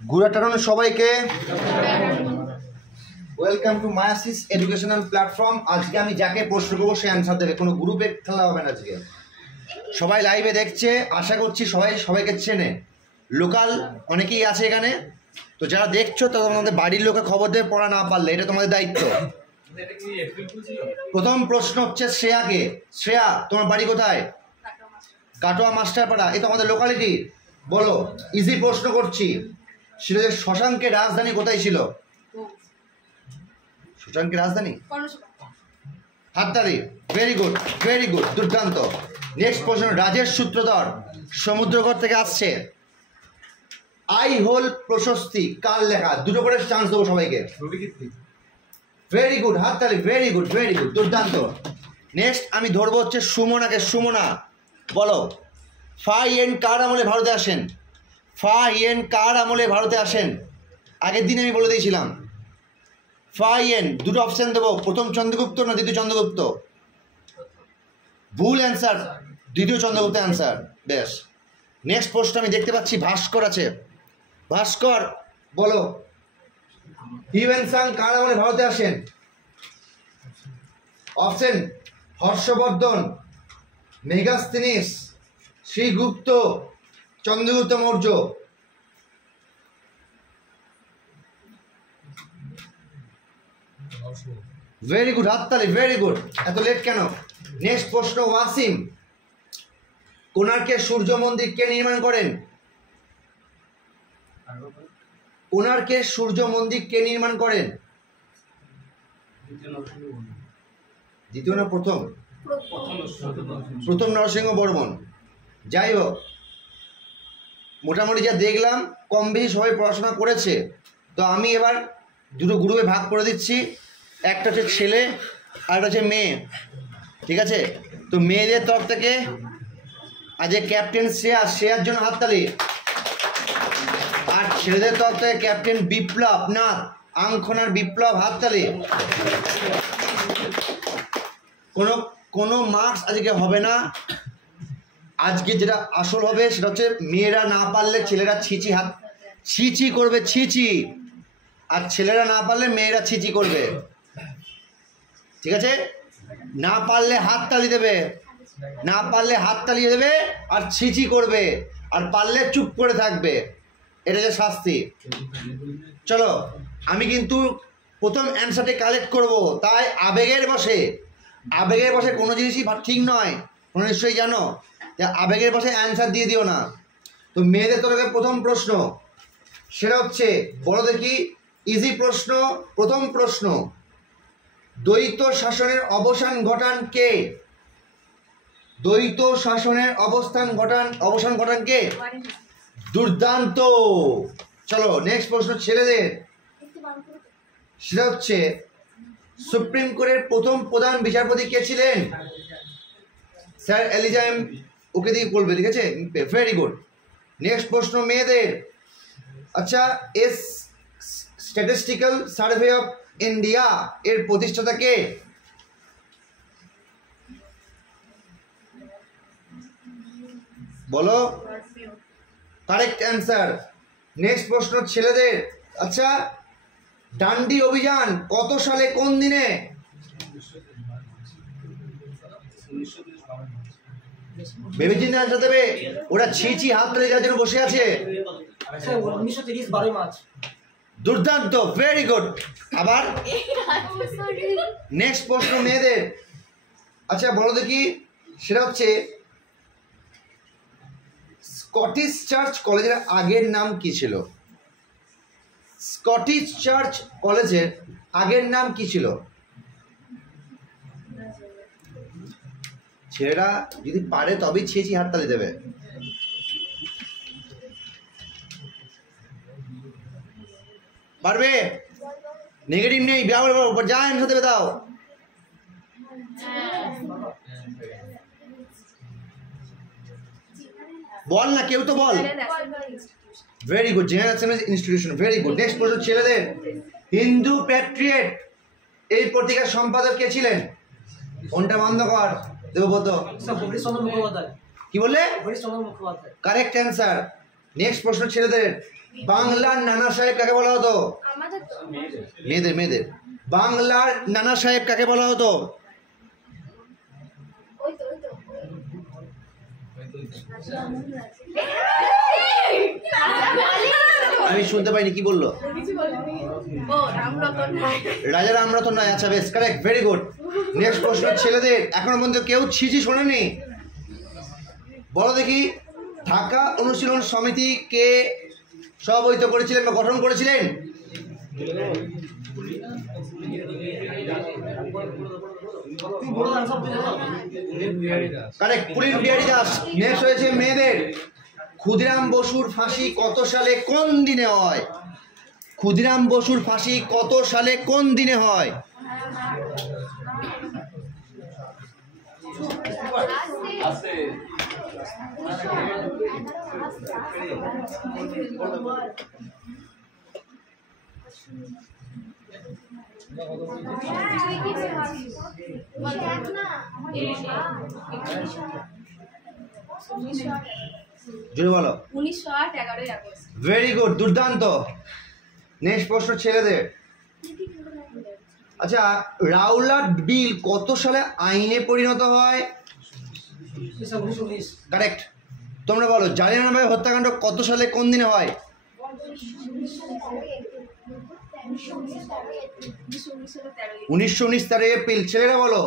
Good afternoon সবাইকে। Welcome to Mayasis educational platform. আজকে আমি যাকে প্রশ্ন করবো সে অ্যান্সার দেবে, কোনো গ্রুপে খেলা হবে না। আজকে সবাই লাইভে দেখছে, আশা করছি সবাইকে চেনে। লোকাল অনেকেই আছে এখানে, তো যারা দেখছো তারা তোমাদের বাড়ির লোকে খবর দেবে পড়া না পারলে, এটা তোমাদের দায়িত্ব। প্রথম প্রশ্ন হচ্ছে শ্রেয়াকে। শ্রেয়া, তোমার বাড়ি কোথায়? কাটোয়া মাস্টারপাড়া, এই তো আমাদের লোকালিটি। বলো, ইজি প্রশ্ন করছি। সিলেটের শশাঙ্কের রাজধানী কোথায় ছিল? শশাঙ্কের রাজধানী হাততালি। ভেরি গুড, ভেরি গুড, দুর্দান্ত। নেক্সট প্রশ্ন, রাজেশ সূত্রধর সমুদ্রগড় থেকে আসছে। আই হোল প্রশস্তি কার লেখা? দুটো করে চান্স দেবো সবাইকে। ভেরি গুড, হাততালি। ভেরি গুড, ভেরি গুড, দুর্দান্ত। নেক্সট আমি ধরবো হচ্ছে সুমনাকে। সুমনা, বলো, ফা ইয়েন কার আমলে ভারতে আসেন? ফা ইয়েন কার আমলে ভারতে আসেন? আগের দিন আমি বলে দিয়েছিলাম। ফা ইয়েন, দুটো অপশন দেবো, প্রথম চন্দ্রগুপ্ত না দ্বিতীয় চন্দ্রগুপ্ত? ভুল অ্যান্সার, দ্বিতীয় চন্দ্রগুপ্ত অ্যান্সার। বেশ, নেক্সট প্রশ্ন আমি দেখতে পাচ্ছি ভাস্কর আছে। ভাস্কর, বলো, হিউয়েনসাং কার আমলে ভারতে আসেন? Option, Harshavardhan, Megasthenes, Srigupta, Chandragupta Maurya. Very good, হাততালি। Very good. এত লেট কেন? নেক্সট প্রশ্ন, ওয়াসিম, কোণার্কের সূর্য মন্দির কে নির্মাণ করেন? কোণার্কের সূর্য মন্দির কে নির্মাণ করেন? দ্বিতীয় না প্রথম? প্রথম নরসিংহ বর্মন। যাই হোক, মোটামুটি যা দেখলাম কম বেশি সবাই পড়াশোনা করেছে। তো আমি এবার দুটো গ্রুপে ভাগ করে দিচ্ছি। একটা হচ্ছে ছেলে আর একটা হচ্ছে মেয়ে, ঠিক আছে? তো মেয়েদের তরফ থেকে আজ ক্যাপ্টেন শ্রেয়া, শ্রেয়ার জন্য হাততালি। আর ছেলেদের তরফ থেকে ক্যাপ্টেন বিপ্লব নাথ, আংখনার বিপ্লব, হাততালি। কোনো মার্কস আজকে হবে না। আজকে যেটা আসল হবে সেটা হচ্ছে মেয়েরা না পারলে ছেলেরা ছিচি করবে, ছিচি। আর ছেলেরা না পারলে মেয়েরা ছিচি করবে, ঠিক আছে? না পারলে হাত তালি দেবে, না পারলে হাত তালিয়ে দেবে আর ছিচি করবে, আর পারলে চুপ করে থাকবে। এটা যে শাস্তি। চলো, আমি কিন্তু প্রথম অ্যান্সারটি কালেক্ট করব, তাই আবেগের বসে কোনো জিনিসই ঠিক নয়। কোনো নিশ্চয়ই জানো যে আবেগের বসে অ্যান্সার দিয়ে দিও না। তো মেয়েদের তরফে প্রথম প্রশ্ন, সেটা হচ্ছে, বলো দেখি, ইজি প্রশ্ন। প্রথম প্রশ্ন, দ্বৈত শাসনের অবসান ঘটান কে? দ্বৈত শাসনের অবসান ঘটান কে? দুর্দান্ত। চলো নেক্সট প্রশ্ন ছেলেদের, সেটা হচ্ছে, সুপ্রিম কোর্টের প্রথম প্রধান বিচারপতি কে ছিলেন? স্যার এলিজা এম ওকে দিয়ে বলবে, ঠিক আছে? Very good. নেক্সট প্রশ্ন মেয়েদের, আচ্ছা, স্ট্যাটিস্টিক্যাল সার্ভে অফ ইন্ডিয়া এর প্রতিষ্ঠাতা কে? বলো, কারেক্ট অ্যান্সার। নেক্সট প্রশ্ন ছেলেদের, আচ্ছা, ডান্ডি অভিযান কত সালে কোন দিনে? ভেবেচিন্তে অ্যান্সার দেবে। ওরা ছিচি হাত তুলে যাওয়ার জন্য বসে আছে। 1930 12 মার্চ। দুর্দান্ত, ভেরি গুড। আবার নেক্সট প্রশ্ন মেয়েদের, আচ্ছা বলো দেখি, সেটা হচ্ছে, স্কটিশ চার্চ কলেজের আগের নাম কি ছিল? স্কটিশ চার্চ কলেজের আগের নাম কি ছিল? ছেলেরা যদি পারে তবেই ছিচি হাততালি দেবে। পারবে? নেগেটিভ নেই, যা অ্যান্সার দেবে দাও। বল না, কেউ তো বল। Very good, general assembly institution. Very good. Next প্রশ্ন ছেলেদের, হিন্দু প্যাট্রিয়েট এই পত্রিকার সম্পাদক কে ছিলেন? কোনটা বন্ধ কর দেবব্রত। কি বললে? Correct answer. নেক্সট প্রশ্ন ছেলেদের, বাংলার নানা সাহেব কাকে বলা হতো? মেয়েদের মেয়েদের বাংলার নানা সাহেব কাকে বলা হতো? আমি শুনতে পাইনি, কি বললো? রাজা রামরতন রায়। আচ্ছা বেশ, কারেক্ট, ভেরি গুড। নেক্সট প্রশ্ন ছেলেদের, এখনো পর্যন্ত কেউ ছিচি শোনেনি? বলো দেখি, ঢাকা অনুশীলন সমিতি কে সভাপতিত্ব করেছিলেন বা গঠন করেছিলেন? কারেক্ট, পুলিন বিহারী দাস। নেক্সট হয়েছে মেয়েদের, ক্ষুদিরাম বসুর ফাঁসি কত সালে কোন দিনে হয়? ক্ষুদিরাম বসুর ফাঁসি কত সালে কোন দিনে হয়? জোরে বলো। 1908 আগস্ট। ভেরি গুড, দুর্দান্ত। নেক্সট প্রশ্ন ছেলেদের, আচ্ছা রাওলাট বিল কত সালে আইনে পরিণত হয়? কারেক্ট। তোমরা বলো, জালিয়ানওয়ালাবাগ হত্যাকাণ্ড কত সালে কোন দিনে হয়? 1919 এপ্রিল। ছেলেরা বলো,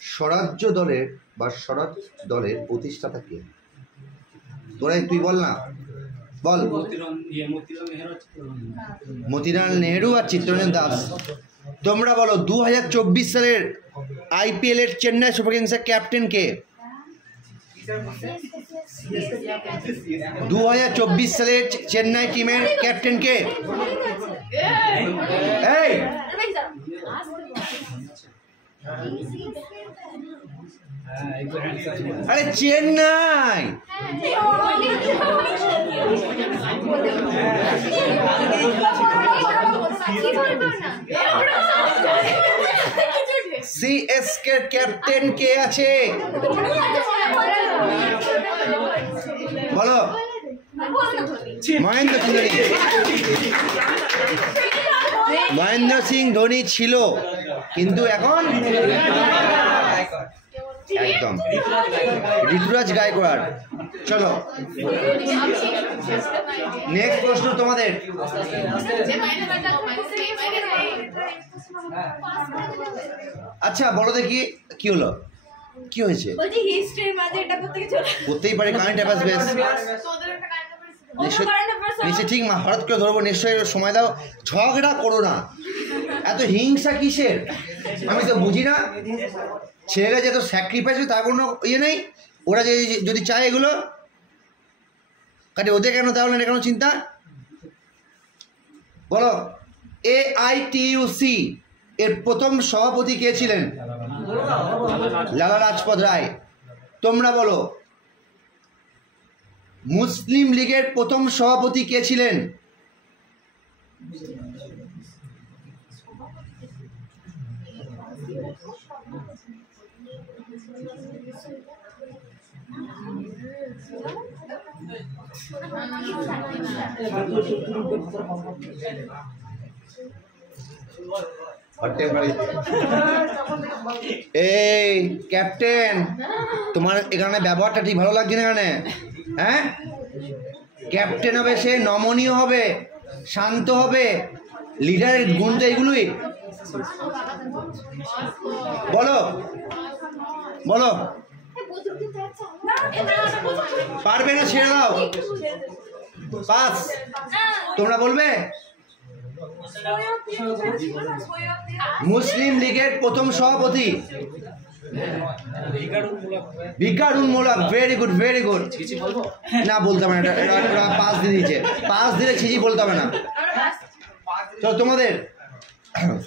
স্বরাজ্য দলের বা স্বরাজ দলের প্রতিষ্ঠাতা কে? তোরাই, তুই বল না, বল। মতিলাল নেহেরু আর চিত্তরঞ্জন দাস। তোমরা বলো, 2024 সালের IPL এর চেন্নাই সুপার কিংসের ক্যাপ্টেন কে? 2024 সালের চেন্নাই টিমের ক্যাপ্টেন কে? এই আরে চেন্নাই। CSK ক্যাপ্টেন কে আছে? বলো। মহেন্দ্র সিং ধোনি। মহেন্দ্র সিং ধোনি ছিল, কিন্তু এখন একদম ঋতুরাজ গায়কোয়াড়। চলো নেক্সট প্রশ্ন তোমাদের। আচ্ছা বলো দেখি, কি হলো, কি হয়েছে? করতেই পারে, কারেন্ট অ্যাফেয়ার্স বেস নিশ্চয়। ঠিক মা, হঠাৎ করে ধরবো, নিশ্চয়ই সময় দাও। ঝগড়া করো না, এত হিংসা কিসের? আমি তো বুঝি না। ছেলেরা যে এত স্যাক্রিফাইস, তার কোনো ইয়ে নেই। ওরা যদি চায় এগুলো কাটে, ওদের কেন তাহলে কেন চিন্তা? বলো, AITUC এর প্রথম সভাপতি কে ছিলেন? লালা লাজপত রায়। তোমরা বলো, মুসলিম লীগের প্রথম সভাপতি কে ছিলেন? এই ক্যাপ্টেন, তোমার এখানে ব্যবহারটা ঠিক ভালো লাগছে না এখানে। হ্যাঁ, ক্যাপ্টেন হবে সে নমনীয় হবে, শান্ত হবে, লিডারের গুণ তো এইগুলোই। বলো বলো, পারবে না, ছেড়ে দাও, পাস। তোমরা বলবে, মুসলিম লীগের প্রথম সভাপতি Viqarul Mulla. Very good, very good. না বলতে হবে না, এটা পাস দিয়ে দিয়েছে। পাস দিলে ছিচি বলতে হবে না। তো তোমাদের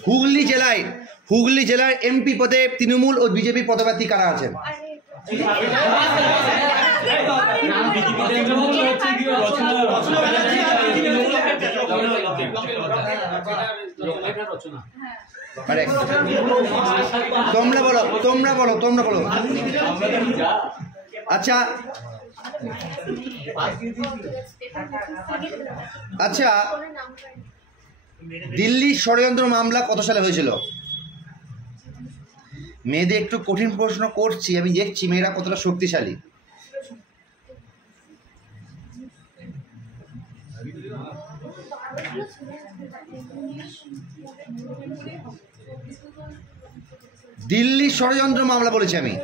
হুগলি জেলার MP পদে তৃণমূল ও বিজেপি পদপ্রার্থী কারা আছেন? তোমরা বলো। আচ্ছা আচ্ছা, দিল্লি ষড়যন্ত্র মামলা কত সালে হয়েছিল? মেয়েদের একটু কঠিন প্রশ্ন করছি, আমি দেখছি মেয়েরা কতটা শক্তিশালী। দিল্লি ষড়যন্ত্র মামলা বলেছি আমি।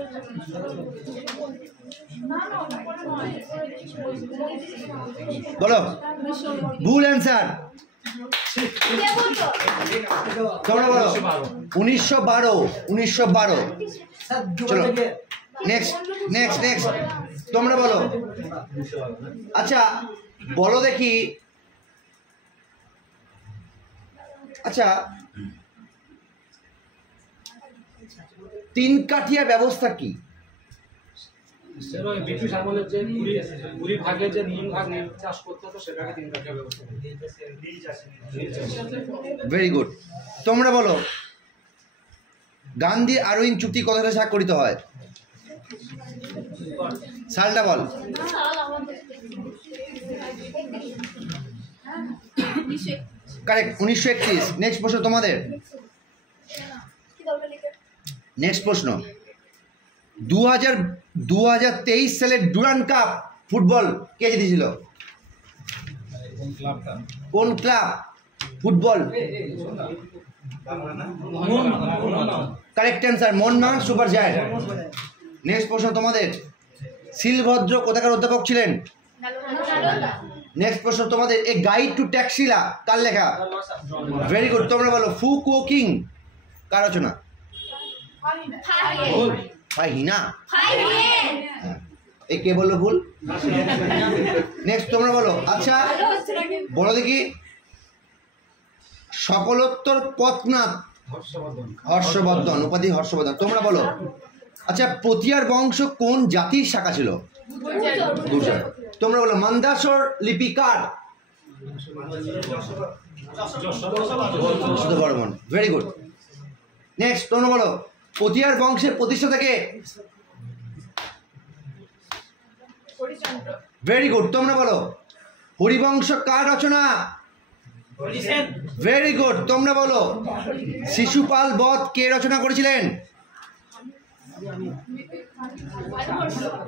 বলো ভুল অ্যান্সার। তোমরা বলো 1912। চলো নেক্সট নেক্সট নেক্সট তোমরা বলো। আচ্ছা বলো দেখি, আচ্ছা তিন কাঠিয়া ব্যবস্থা কি? ব্রিটিশ আমলের যে কুড়ি ভাগের যে 3 ভাগ চাষ করতে হতো সেটাকে 3 ভাগে ব্যবস্থা। Very good. তোমরা বলো গান্ধী আরউইন চুক্তি কত সালে স্বাক্ষরিত হয়? সালটা বল। কারেক্ট, 1931। নেক্সট প্রশ্ন তোমাদের। নেক্সট প্রশ্ন, 2023 সালের ডুরান্ড কাপ ফুটবল কে জিতেছিল? কোন club football? Correct answer Mohun Bagan super giant. Next প্রশ্ন তোমাদের, শিলভদ্র কোথাকার অধ্যাপক ছিলেন? নেক্সট প্রশ্ন তোমাদের, এ গাইড টু ট্যাক্সিলা কার লেখা? Very good. তোমরা বলো ফু কুকিং কার রচনা? হিনা। এ কে বললো ভুল? নেক্সট তোমরা বলো। আচ্ছা বলো দেখি, সকলোত্তর পথনাথ হর্ষবর্ধন, উপাধি হর্ষবর্ধন। তোমরা বলো। আচ্ছা পতিয়ার বংশ কোন জাতির শাখা ছিল? গুর্জর। তোমরা বলো মন্দাসর লিপি কার? বর্মন। Very good. নেক্সট তোমরা বলো, পতিয়ার বংশের প্রতিষ্ঠাতা কে? Very good. তোমরা বলো, হরিবংশ কার রচনা? Very good. তোমরা বলো, শিশুপাল বধ কে রচনা করেছিলেন?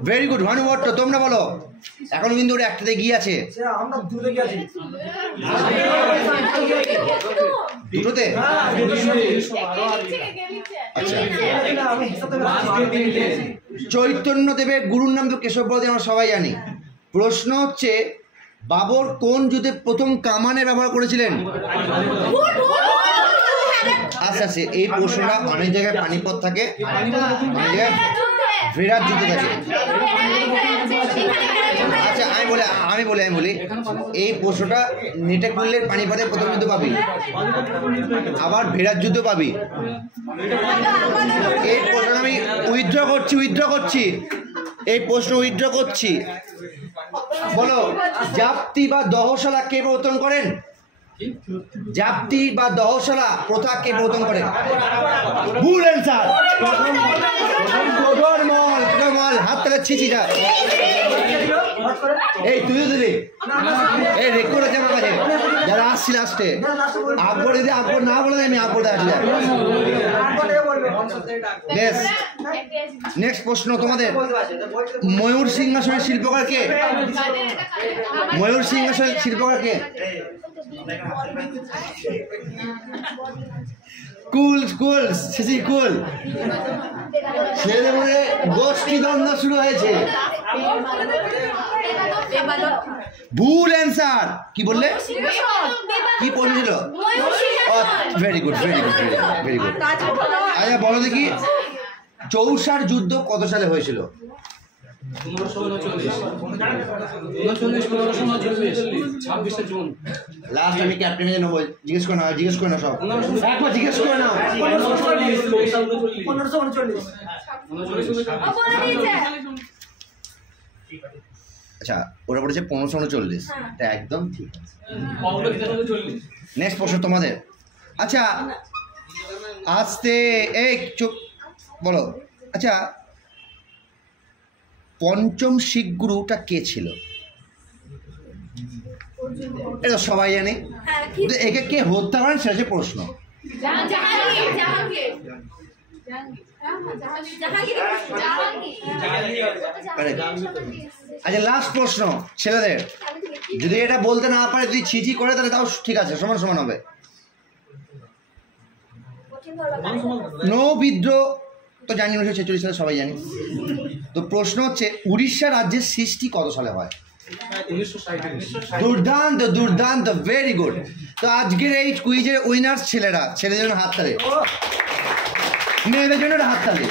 Very good, Bhanubhatta. তোমরা বলো, এখন কিন্তু ওরা একটাতে গিয়ে আছে, দুটোতে। আচ্ছা চৈতন্য দেবের গুরুর নাম তো কেশব বলতে আমরা সবাই জানি। প্রশ্ন হচ্ছে বাবর কোন যুদ্ধে প্রথম কামানের ব্যবহার করেছিলেন? আচ্ছা আচ্ছা, এই প্রশ্নটা অনেক জায়গায় পানিপথ থাকে, অনেক জায়গায় ভেড়ার যুদ্ধ থাকে। আচ্ছা আমি বলি এই প্রশ্নটা নেটে খুললে পানিপথে প্রথম যুদ্ধ পাবি, আবার ভেড়ার যুদ্ধ পাবি। এই প্রশ্ন আমি উইথড্র করছি, এই প্রশ্ন উইথড্র করছি। বলো জাপ্তি বা দহশালা কে প্রবর্তন করেন? জাপ্তি বা দহশালা প্রথা কে প্রবর্তন করেন? ভুল অ্যান্সার, মল। হাত তালে ছিছি না। এই তুইও দিলি, এই রেকর্ড আছে আমার কাছে, যারা আসছি লাস্টে। আকবর যদি আকবর না বলে আমি আকবরটা আসি। বেশ, নেক্সট প্রশ্ন তোমাদের, ময়ূর সিংহাসনের শিল্পকার কে? ময়ূর সিংহাসনের শিল্পকার কে? কুল ছেলে মনে গোষ্ঠী দ্বন্দ্ব শুরু হয়েছে। ভুল অ্যান্সার। কি বললে? কি পড়েছিল? Very good. আচ্ছা বলো দেখি, চৌসার যুদ্ধ কত সালে হয়েছিল? 26 জুন। লাস্ট আমি ক্যাপ্টেনের নেবো, জিজ্ঞেস করে না সব একবার জিজ্ঞেস করে না। 1539। আচ্ছা ওরা বলেছে 1539, এটা একদম ঠিক আছে। নেক্সট প্রশ্ন তোমাদের। আচ্ছা আস্তে এই চুপ বলো। আচ্ছা পঞ্চম শিখ গুরুটা কে ছিল? এটা সবাই জানে, কিন্তু একে কে হত্যা করেন সেটা হচ্ছে প্রশ্ন। আচ্ছা লাস্ট প্রশ্ন ছেলেদের, যদি এটা বলতে না পারে, যদি ছিচি করে তাহলে তাও ঠিক আছে, সমান সমান হবে। নো বিদ্রোহ তো জানি 1946 সালে, সবাই জানি। তো প্রশ্ন হচ্ছে উড়িষ্যা রাজ্যের সৃষ্টি কত সালে হয়? 1937। দুর্দান্ত দুর্দান্ত, ভেরি গুড। তো আজকের এই কুইজের উইনার্স ছেলেরা, ছেলেদের জন্য হাততালি, মেয়েদের জন্য হাততালি।